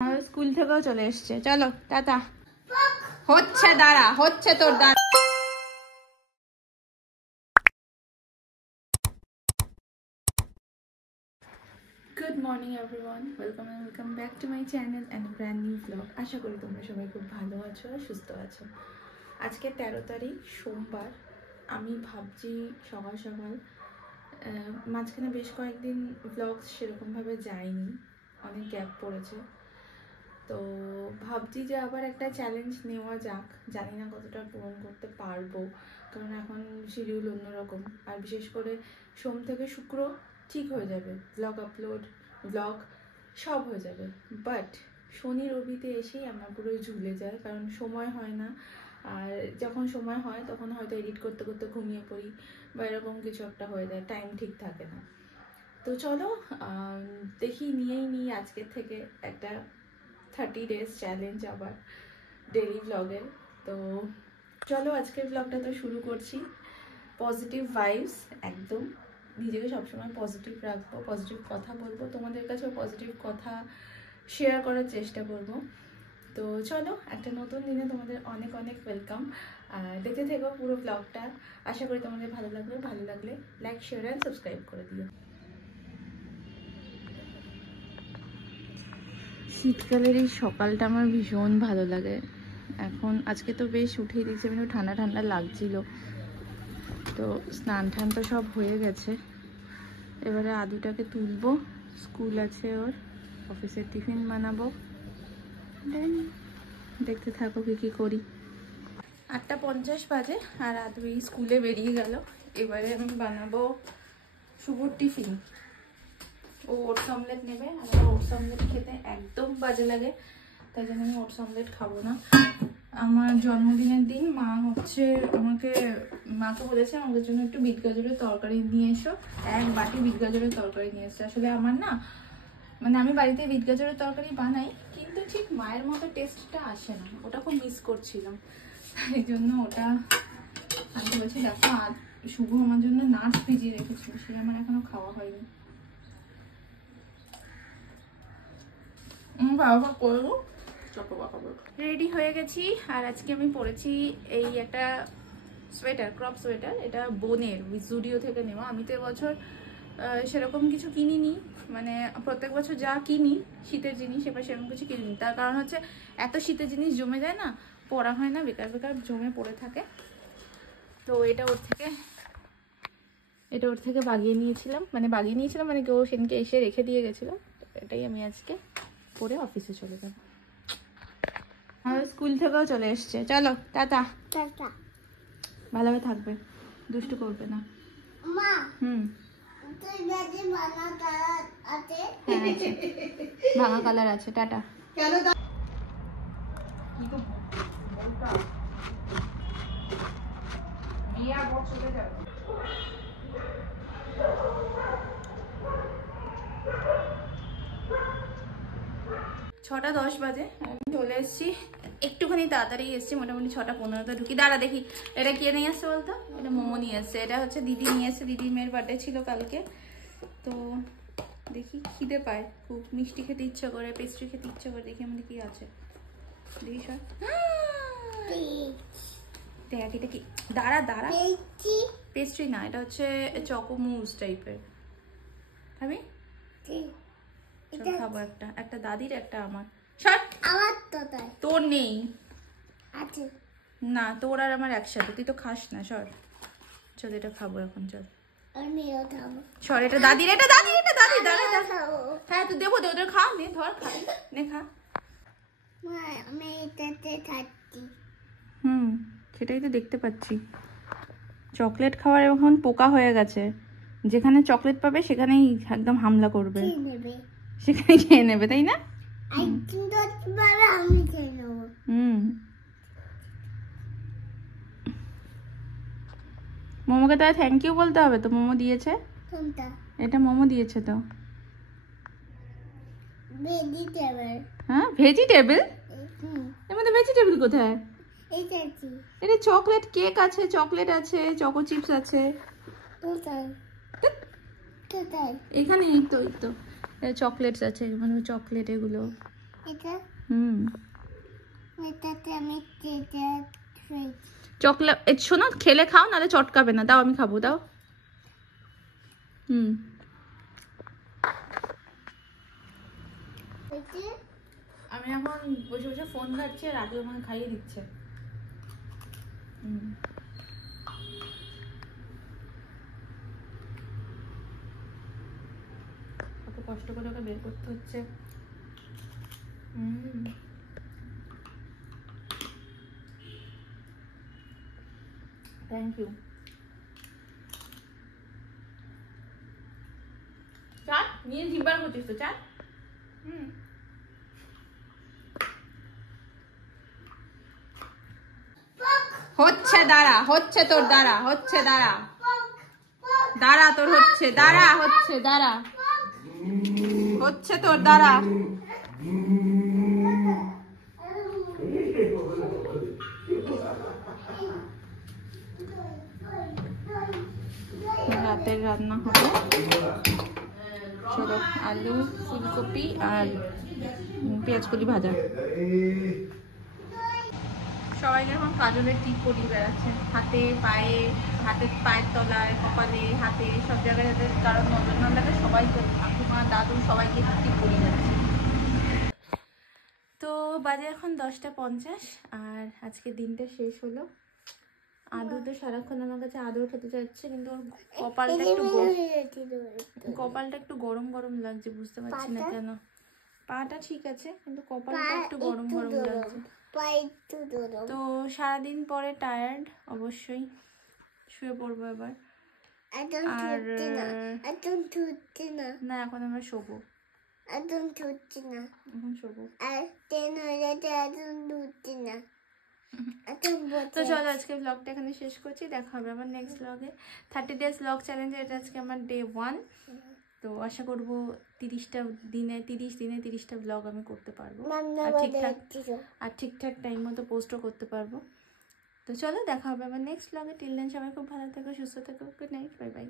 School থেকেও চলে এসছে। চলো টাটা। হচ্ছে দাঁড়া, হচ্ছে তোর দাঁড়া। Good morning everyone, welcome back to my channel and brand new blog. আশা করি তোমরা সবাই খুব ভালো আছো আর সুস্থ আছো। আজকে 13 তারিখ সোমবার। আমি ভাবছি সকাল সকাল, মাঝখানে বেশ কয়েকদিন ব্লগ সেরকমভাবে যায়নি, অনেক গ্যাপ পড়েছে, তো ভাবছি যে আবার একটা চ্যালেঞ্জ নেওয়া যাক। জানি না কতটা পূরণ করতে পারবো, কারণ এখন শিডিউল অন্যরকম। আর বিশেষ করে সোম থেকে শুক্র ঠিক হয়ে যাবে, ব্লগ আপলোড, ব্লগ সব হয়ে যাবে, বাট শনি রবিতে এসেই আমার পুরো ঝুলে যায়, কারণ সময় হয় না। আর যখন সময় হয় তখন হয়তো এডিট করতে করতে ঘুমিয়ে পড়ি বা এরকম কিছু একটা হয়ে যায়, টাইম ঠিক থাকে না। তো চলো দেখি, নিয়েই নিই আজকের থেকে একটা 30 days চ্যালেঞ্জ আবার ডেইলি ব্লগের। তো চলো আজকের ব্লগটা তো শুরু করছি। পজিটিভ ভাইবস, একদম নিজেকে সবসময় পজিটিভ রাখবো, পজিটিভ কথা বলবো, তোমাদের কাছেও পজিটিভ কথা শেয়ার করার চেষ্টা করব। তো চলো, একটা নতুন দিনে তোমাদের অনেক অনেক ওয়েলকাম। দেখতে থেকো পুরো ব্লগটা, আশা করি তোমাদের ভালো লাগবে। ভালো লাগলে লাইক, শেয়ার অ্যান্ড সাবস্ক্রাইব করে দিও। শীতকালের এই সকালটা আমার ভীষণ ভালো লাগে। এখন আজকে তো বেশ উঠেই দেখছি, মানে ঠান্ডা ঠান্ডা লাগছিল। তো স্নান টান তো সব হয়ে গেছে, এবারে আদুটাকে তুলবো, স্কুল আছে ওর, অফিসের টিফিন বানাবো। দেন দেখতে থাকো কি করি। 8:50 বাজে আর আদু এই স্কুলে বেরিয়ে গেল। এবারে আমি বানাবো শুভর টিফিন। ও ওটস অমলেট নেবে, আমার ওটস অমলেট খেতে একদম বাজে লাগে, তাই জন্য আমি ওটস অমলেট খাবো না। আমার জন্মদিনের দিন মা মাকে বলেছে আমাদের জন্য একটু বিট গাজরের তরকারি নিয়ে এসো। 1 বাটি বিট গাজরের তরকারি নিয়ে এসছে। আসলে আমার না, মানে আমি বাড়িতে বিট গাজরের তরকারি বানাই, কিন্তু ঠিক মায়ের মতো টেস্টটা আসে না, ওটা খুব মিস করছিলাম, তাই জন্য ওটা আমি বলছি। দেখো শুভ আমার জন্য নাটস ভিজিয়ে রেখেছিল, সে আমার এখনো খাওয়া হয়নি। রেডি হয়ে গেছি, আর আজকে আমি পরেছি এই একটা সোয়েটার, ক্রপ সোয়েটার। এটা বোনের, জুডিও থেকে নেওয়া। আমি তো এবছর সেরকম কিছু কিনিনি, মানে প্রত্যেক বছর যা কিনি শীতের জিনিস, এবার সেরকম কিছু কিনিনি। তার কারণ হচ্ছে এত শীতের জিনিস জমে যায় না, পরা হয় না, বেকার বেকার জমে পড়ে থাকে। তো এটা ওর থেকে বাগিয়ে নিয়েছিলাম, মানে কেউ সেদিনকে এসে রেখে দিয়ে গেছিলো। এটাই আমি আজকে পরে অফিসে চলে যাব। স্কুল থেকেও চলে এসছে। চলো টাটা। ভালোভাবে থাকবে, দুষ্টু করবে না। ভাঙা কালার আছে। টাটা। 6:10 বাজে, আমি চলে এসেছি। একটুখানি তাড়াতাড়ি এসেছি, মোটামুটি 6:15-তে ঢুকি। দাঁড়া দেখি এটা কে নিয়ে আসছে বলতো। এটা মোমো নিয়ে আসছে। এটা হচ্ছে দিদি নিয়ে এসছে, দিদির মেয়ের বার্থডে ছিল কালকে। তো দেখি, খিদে পায় খুব, মিষ্টি খেতে ইচ্ছা করে, পেস্ট্রি খেতে ইচ্ছা করে। দেখি আমাদের কি আছে, দেখি সব। দেখ এটা কি, দাঁড়া পেস্ট্রি না, এটা হচ্ছে চকো মুজ টাইপের। খাবি? খাবো একটা দাদির, একটা আমার। তোর নেই না, তোর আর আমার একসাথে, তুই তো খাস না। সর, চল এটা খাবো এখন, চল সর। এটা দাদির, এটা দাদি দাঁড়া। হ্যাঁ তুই দেবো, ওদের খা, নে ধর, খাবি নে, খা। সেটাই তো দেখতে পাচ্ছি। চকলেট খাওয়ার এখন পোকা হয়ে গেছে, যেখানে চকলেট পাবে সেখানেই একদম হামলা করবে, সেখানে খেয়ে নেবে, তাই না? মোমোকে তাহলে থ্যাংক ইউ বলতে হবে তো, মোমো দিয়েছে। এটা মোমো দিয়েছে তো। হ্যাঁ ভেজিটেবল, এর মধ্যে ভেজিটেবল কোথায়? এটা চকলেট কেক আছে, চকলেট আছে, চকো চিপস আছে। এখানে এই তো চকলেটস আছে, মানে চকলেট এগুলো। চকলেট শোনো, খেলে খাও, নাহলে চটকাবে না। দাও, আমি খাবো, দাও। আমি এখন বসে বসে ফোন ঘাটছি আর রাজু আমাকে খাইয়ে দিচ্ছে। কত কষ্ট করে ওকে বের করতে হচ্ছে। Thank you. চাট নিয়ে জিব্বার করছিস তো, চাট। হচ্ছে, দাঁড়া, হচ্ছে তোর, দাঁড়া, হচ্ছে, দাঁড়া, দাঁড়া তোর, হচ্ছে, দাঁড়া, হচ্ছে, দাঁড়া, হচ্ছে তোর, দাঁড়া। রাতের রান্না হবে, চলো, আলু, ফুলকপি আর পেঁয়াজকলি ভাজা। সবাইকে এখন কাজলের টিপ পরিয়ে বেড়াচ্ছে, হাতে, পায়ে, হাতের পায়ের তলায়, কপালে, হাতে, সব জায়গায়, যাতে কারণ নজর না লাগে সবাইকে, ঠাকুমা, দাদু সবাইকে টিপ পরিয়ে যাচ্ছে। তো বাজে এখন 10:50 আর আজকে দিনটা শেষ হলো। আদু তো সারাক্ষণ আমার কাছে আদর খেতে চাচ্ছে, কিন্তু ওর কপালটা একটু গরম গরম লাগছে, বুঝতে পারছি না কেন। পাটা ঠিক আছে, কিন্তু কপালটা একটু গরম গরম লাগছে। তো সারাদিন পরে টায়ার্ড, অবশ্যই শুয়ে পড়বো এবার। আর না, এখন আমরা শোবো, এখন শোবো। তো চলো, আজকে ব্লগটা এখানে শেষ করছি। দেখা হবে আমার নেক্সট ব্লগে। 30 days ব্লগ চ্যালেঞ্জে এটা আজকে আমার ডে 1। তো আশা করবো 30 দিনে 30টা ব্লগ আমি করতে পারবো, আর ঠিকঠাক টাইম মতো পোস্টও করতে পারবো। তো চলো, দেখা হবে আমার নেক্সট ব্লগে। টিল দেন সবাই খুব ভালো থেকো, সুস্থ থেকো। Good night, bye bye.